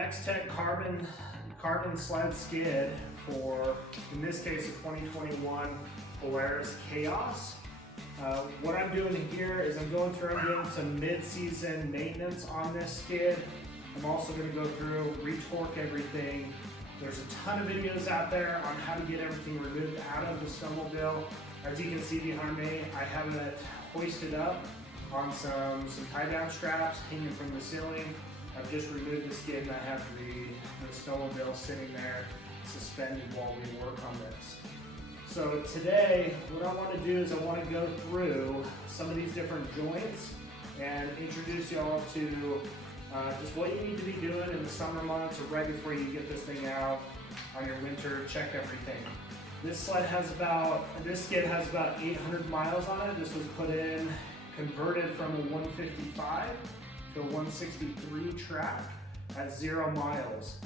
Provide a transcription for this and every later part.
Nextech carbon sled skid for, in this case, a 2021 Polaris Khaos. What I'm doing here is I'm doing some mid-season maintenance on this skid. I'm also going to go through, retorque everything. There's a ton of videos out there on how to get everything removed out of the snowmobile. As you can see behind me, I have it hoisted up on some tie-down straps hanging from the ceiling. I've just removed the skid and I have the snowmobile sitting there suspended while we work on this. So today, what I want to do is I want to go through some of these different joints and introduce y'all to just what you need to be doing in the summer months or right before you get this thing out on your winter, check everything. This skid has about 800 miles on it. This was put in, converted from a 155 to a 163 track at 0 miles.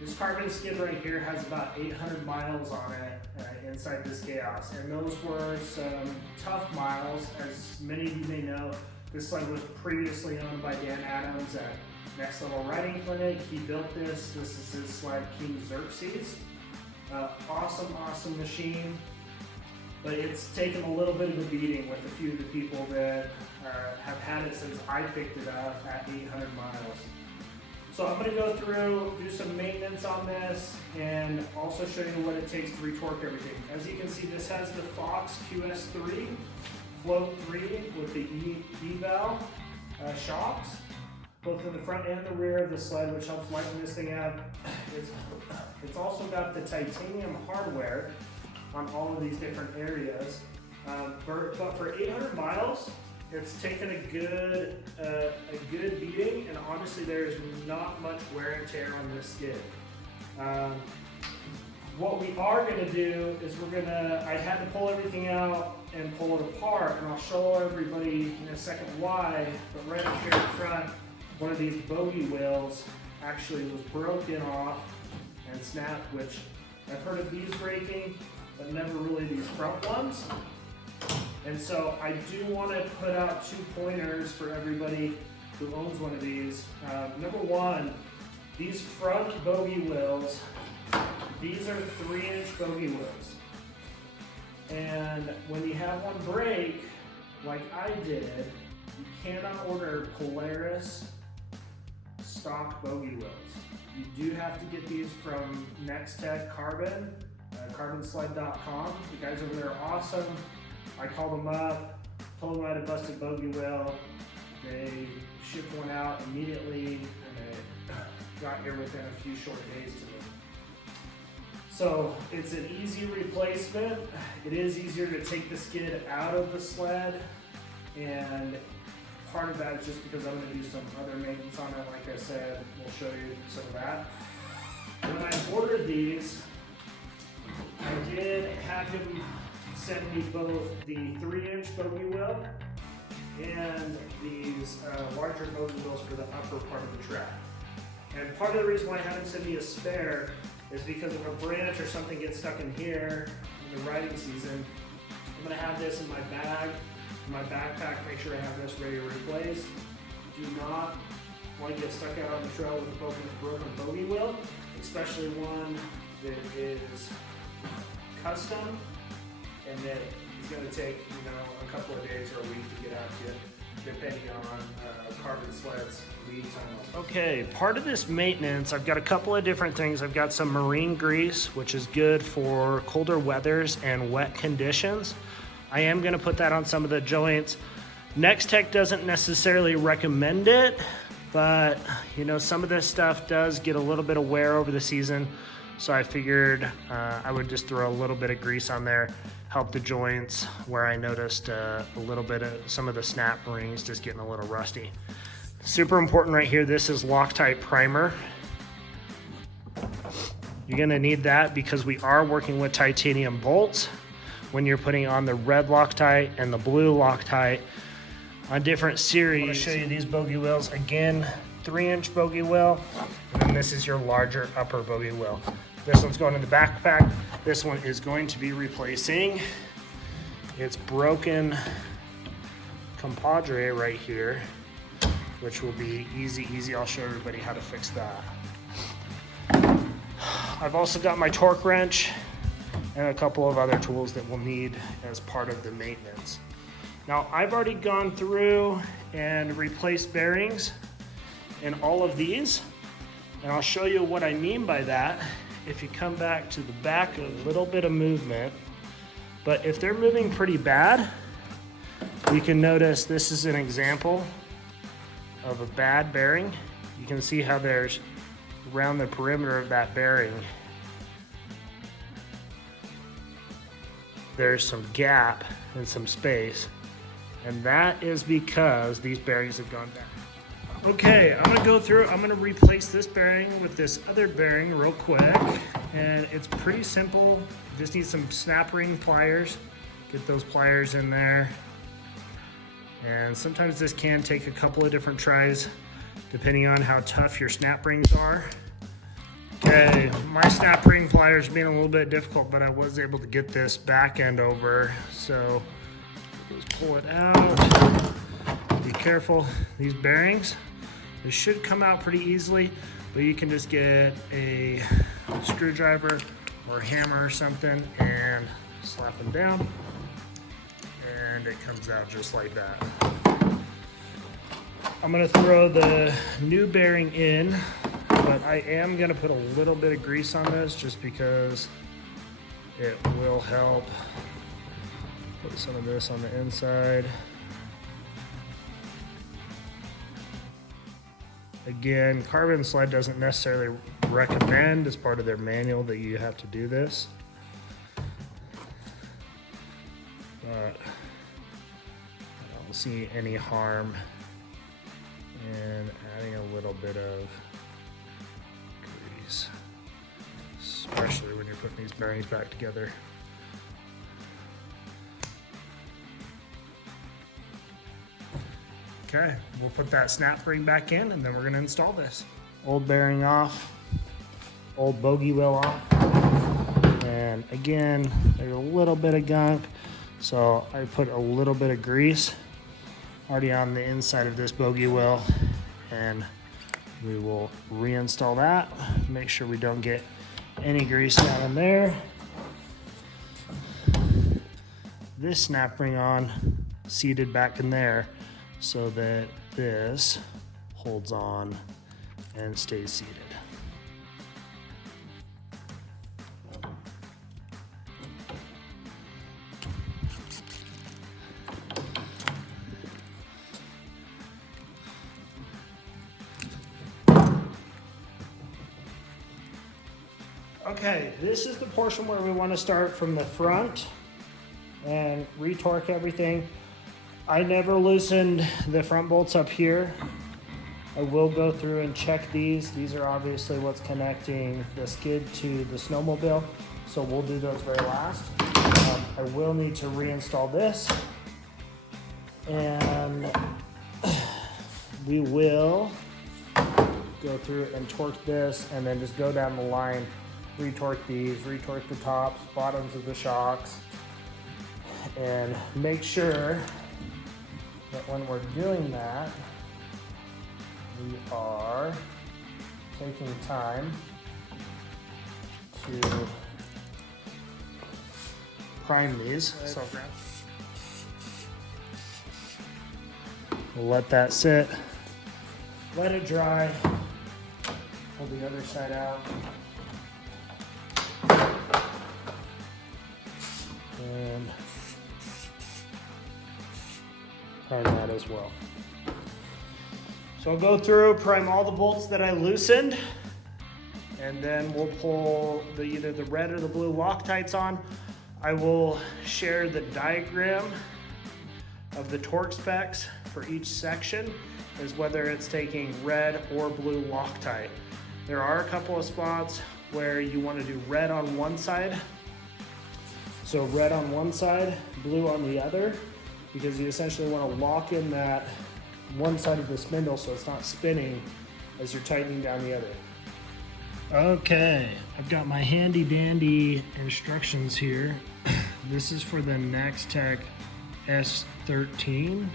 This carbon skid right here has about 800 miles on it inside this Khaos, and those were some tough miles. As many of you may know, this sled was previously owned by Dan Adams at Next Level Riding Clinic. He built this. This is his sled, King Xerxes. Awesome machine, but it's taken a little bit of a beating with a few of the people that have had it since I picked it up at 800 miles. So I'm going to go through, do some maintenance on this, and also show you what it takes to retorque everything. As you can see, this has the Fox QS3 Float 3 with the E-Valve shocks, both in the front and the rear of the sled, which helps lighten this thing up. It's also got the titanium hardware on all of these different areas. But for 800 miles, it's taken a good beating, and honestly, there's not much wear and tear on this skid. What we are going to do is I had to pull everything out and pull it apart, and I'll show everybody in a second why, but right up here in front, one of these bogie wheels actually was broken off and snapped, which I've heard of these breaking, but never really these front ones. And so I do want to put out 2 pointers for everybody who owns one of these. Number one, these front bogie wheels, these are 3-inch bogie wheels. And when you have one break, like I did, you cannot order Polaris stock bogie wheels. You do have to get these from Nextech carbonsled.com. The guys over there are awesome. I called them up, told them I had a busted bogie wheel. They shipped one out immediately, and they got here within a few short days to me. So it's an easy replacement. It is easier to take the skid out of the sled, and part of that is just because I'm going to do some other maintenance on it. Like I said, we'll show you some of that. When I ordered these, I did have him send me both the 3-inch bogie wheel and these larger bogie wheels for the upper part of the track. And part of the reason why I had him send me a spare is because if a branch or something gets stuck in here in the riding season, I'm going to have this in my bag, in my backpack, make sure I have this ready to replace. Do not want to get stuck out on the trail with a broken bogie wheel, especially one that is custom and that is going to take, a couple of days or a week to get out to you, depending on carbon sled's lead time. Okay, part of this maintenance, I've got a couple of different things. I've got some marine grease, which is good for colder weathers and wet conditions. I am going to put that on some of the joints. Nextech doesn't necessarily recommend it, but some of this stuff does get a little bit of wear over the season. So I figured I would just throw a little bit of grease on there, help the joints where I noticed a little bit of some of the snap rings just getting a little rusty. Super important right here, this is Loctite primer. You're gonna need that because we are working with titanium bolts when you're putting on the red Loctite and the blue Loctite on different series. I'm gonna show you these bogie wheels. Again, 3-inch bogie wheel, and this is your larger upper bogie wheel. This one's going in the backpack. This one is going to be replacing its broken compadre right here, which will be easy. I'll show everybody how to fix that. I've also got my torque wrench and a couple of other tools that we'll need as part of the maintenance. Now, I've already gone through and replaced bearings in all of these, and I'll show you what I mean by that. If you come back to the back, a little bit of movement, but if they're moving pretty bad, you can notice this is an example of a bad bearing. You can see how there's around the perimeter of that bearing, there's some gap and some space, and that is because these bearings have gone bad. Okay, I'm gonna replace this bearing with this other bearing real quick, and it's pretty simple. You just need some snap ring pliers. Get those pliers in there. And sometimes this can take a couple of different tries depending on how tough your snap rings are. Okay, my snap ring pliers being a little bit difficult, but I was able to get this back end over. So just pull it out. Be careful. These bearings, they should come out pretty easily, but you can just get a screwdriver or a hammer or something and slap them down, and it comes out just like that. I'm gonna throw the new bearing in, but I am gonna put a little bit of grease on this just because it will help. Put some of this on the inside. Again, Carbon Sled doesn't necessarily recommend as part of their manual that you have to do this, but I don't see any harm in adding a little bit of grease, especially when you're putting these bearings back together. Okay, we'll put that snap ring back in, and then we're gonna install this. Old bearing off, old bogie wheel off, and again, there's a little bit of gunk, so I put a little bit of grease already on the inside of this bogie wheel, and we will reinstall that. Make sure we don't get any grease down in there. This snap ring on, seated back in there, so that this holds on and stays seated. Okay, this is the portion where we want to start from the front and retorque everything. I never loosened the front bolts up here. I will go through and check these. These are obviously what's connecting the skid to the snowmobile, so we'll do those very last. I will need to reinstall this, and we will go through and torque this, and then just go down the line, retorque these, retorque the tops, bottoms of the shocks, and make sure that when we're doing that, we are taking time to prime these. So we'll let that sit, let it dry, pull the other side out, and prime that as well. So I'll go through, prime all the bolts that I loosened, and then we'll pull either the red or the blue Loctites on. I will share the diagram of the torque specs for each section, as whether it's taking red or blue Loctite. There are a couple of spots where you want to do red on one side. So red on one side, blue on the other, because you essentially want to lock in that one side of the spindle so it's not spinning as you're tightening down the other. Okay, I've got my handy dandy instructions here. This is for the Nextech S13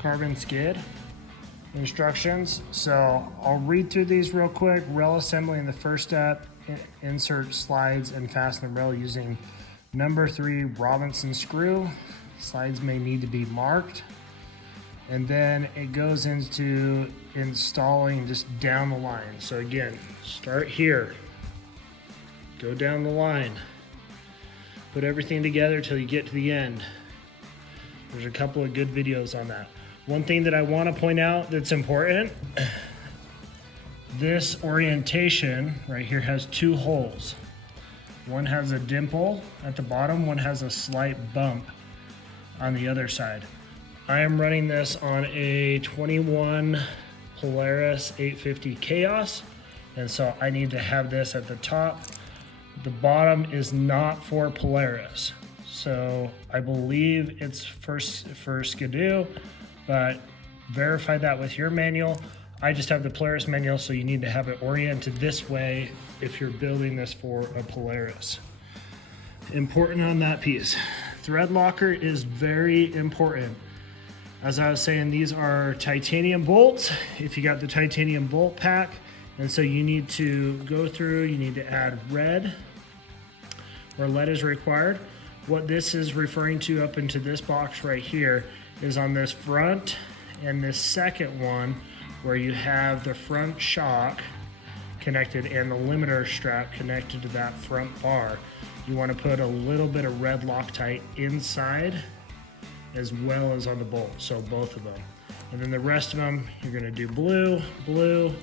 carbon skid instructions. So I'll read through these real quick. Rail assembly in the first step, insert slides and fasten the rail using number 3 Robinson screw. Slides may need to be marked. And then it goes into installing just down the line. So again, start here, go down the line, put everything together till you get to the end. There's a couple of good videos on that. One thing that I want to point out that's important, this orientation right here has 2 holes. One has a dimple at the bottom, one has a slight bump on the other side. I am running this on a 21 Polaris 850 Khaos, and so I need to have this at the top. The bottom is not for Polaris, so I believe it's for Skidoo, but verify that with your manual. I just have the Polaris manual, so you need to have it oriented this way if you're building this for a Polaris. Important on that piece. Thread locker is very important. As I was saying, these are titanium bolts, if you got the titanium bolt pack, and so you need to go through, you need to add red, where lead is required. What this is referring to up into this box right here is on this front and this second one, where you have the front shock connected and the limiter strap connected to that front bar. You want to put a little bit of red Loctite inside as well as on the bolt, so both of them. And then the rest of them, you're gonna do blue, blue,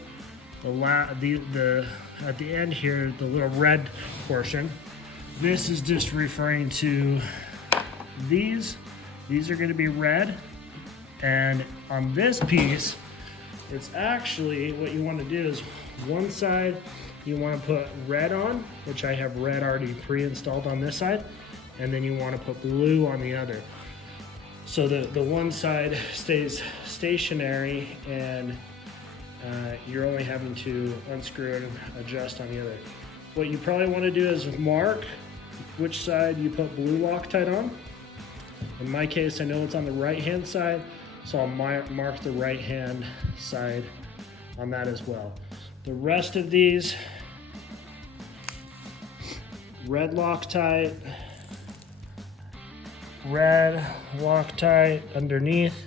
at the end here, the little red portion. This is just referring to these. These are gonna be red. And on this piece, it's actually, what you wanna do is one side, you wanna put red on, which I have red already pre-installed on this side, and then you wanna put blue on the other. So the one side stays stationary and you're only having to unscrew and adjust on the other. What you probably want to do is mark which side you put blue Loctite on. In my case, I know it's on the right hand side, so I'll mark the right hand side on that as well. The rest of these, red Loctite, red Loctite underneath,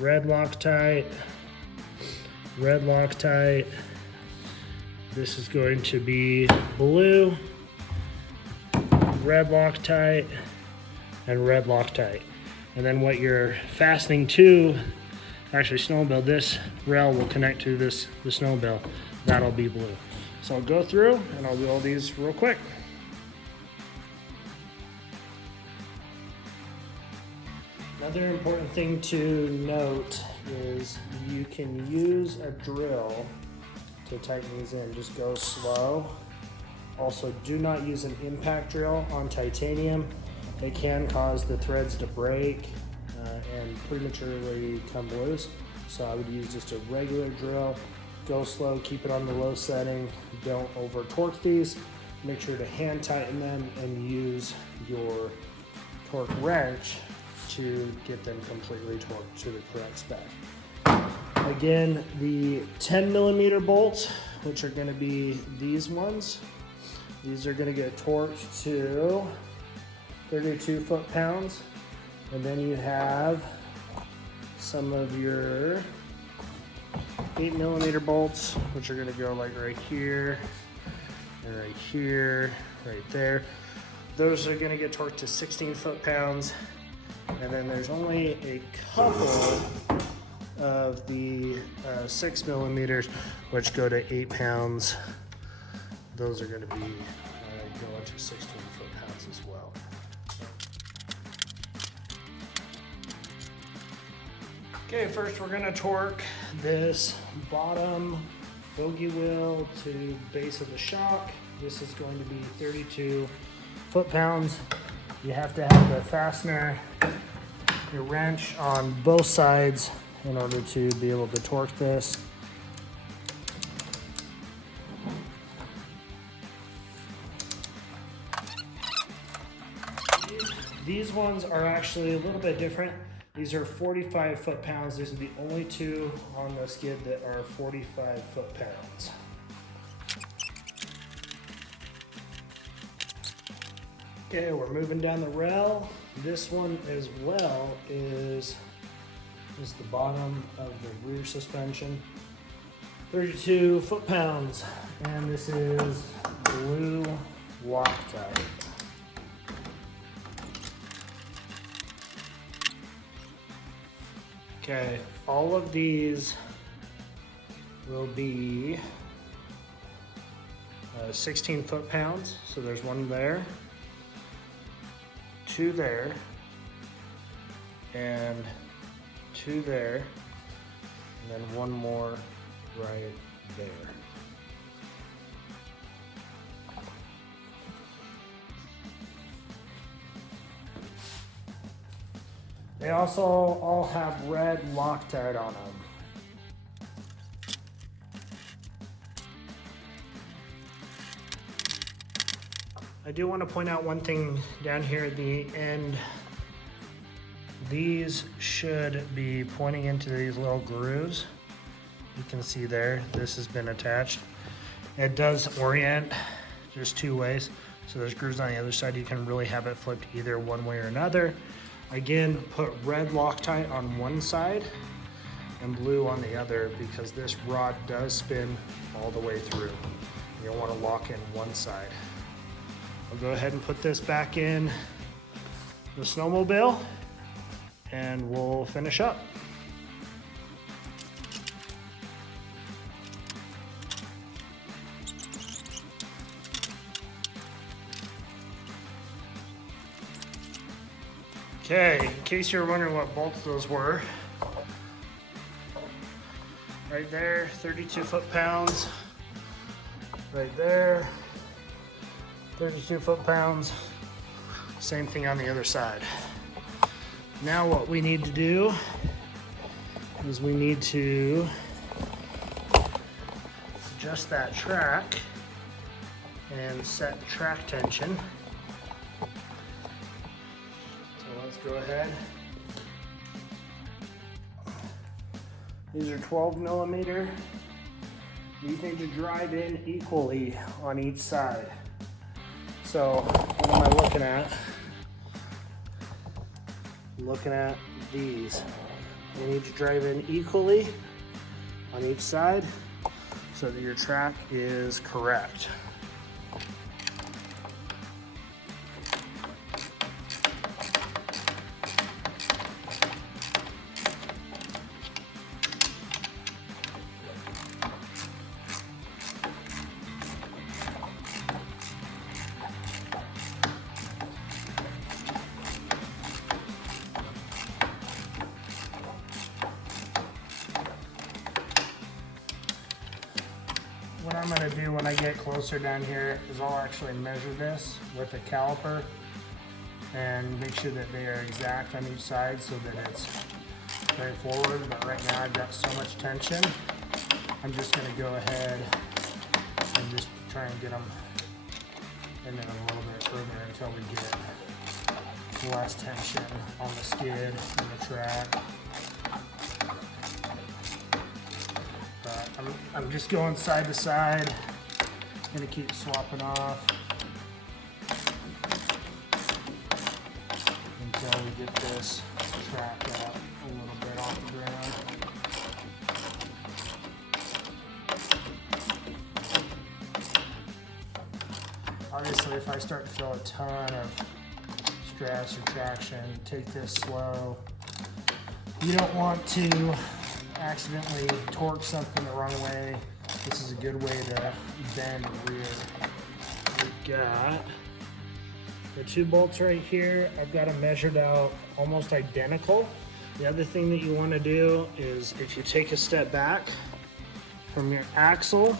red Loctite, red Loctite. This is going to be blue, red Loctite, and red Loctite. And then what you're fastening to, actually Snowmobile, this rail will connect to the Snowmobile. That'll be blue. So I'll go through and I'll do all these real quick. Another important thing to note is you can use a drill to tighten these in. Just go slow. Also, do not use an impact drill on titanium. It can cause the threads to break and prematurely come loose. So I would use just a regular drill. Go slow, keep it on the low setting. Don't over torque these. Make sure to hand tighten them and use your torque wrench to get them completely torqued to the correct spec. Again, the 10mm bolts, which are going to be these ones, these are going to get torqued to 32 foot-pounds. And then you have some of your 8mm bolts, which are going to go like right here, and right here, right there. Those are going to get torqued to 16 foot-pounds. And then there's only a couple of the 6mm, which go to 8 pounds. Those are going to be going to 16 foot-pounds as well. Okay, first we're going to torque this bottom bogie wheel to base of the shock. This is going to be 32 foot-pounds. You have to have the fastener, your wrench on both sides in order to be able to torque this. These ones are actually a little bit different. These are 45 foot-pounds. These are the only two on the skid that are 45 foot-pounds. Okay, we're moving down the rail. This one as well is the bottom of the rear suspension. 32 foot-pounds, and this is blue Loctite. Okay, all of these will be 16 foot-pounds. So there's one there, two there, and two there, and then one more right there. They also all have red Loctite on them. I do want to point out one thing down here at the end. These should be pointing into these little grooves. You can see there, this has been attached. It does orient just two ways. So there's grooves on the other side. You can really have it flipped either one way or another. Again, put red Loctite on one side and blue on the other, because this rod does spin all the way through. You'll want to lock in one side. I'll go ahead and put this back in the snowmobile and we'll finish up. Okay, in case you're wondering what bolts those were, right there, 32 foot-pounds, right there, 32 foot-pounds, same thing on the other side. Now what we need to do is we need to adjust that track and set the track tension. Let's go ahead. These are 12 millimeter. These need to drive in equally on each side. So what am I looking at? I'm looking at these. They need to drive in equally on each side so that your track is correct. What I'm going to do when I get closer down here is I'll actually measure this with a caliper and make sure that they are exact on each side so that it's straightforward. But right now I've got so much tension, I'm just going to go ahead and just try and get them in there a little bit further until we get less tension on the skid and the track. I'm just going side to side. I'm gonna keep swapping off until we get this track out a little bit off the ground. Obviously, if I start to feel a ton of stress or traction, take this slow. You don't want to accidentally torque something the wrong way. This is a good way to bend the rear. We've got the two bolts right here. I've got them measured out almost identical. The other thing that you want to do is if you take a step back from your axle,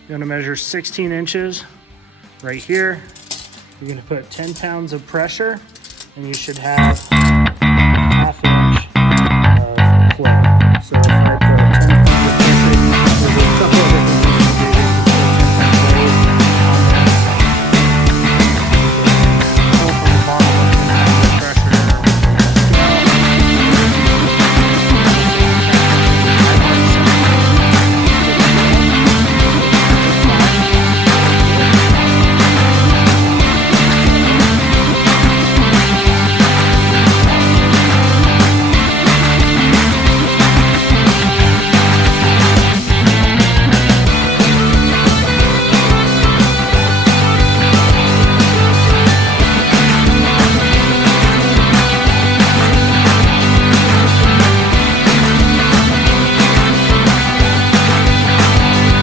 you're going to measure 16 inches right here. You're going to put 10 pounds of pressure and you should have half inch of play. So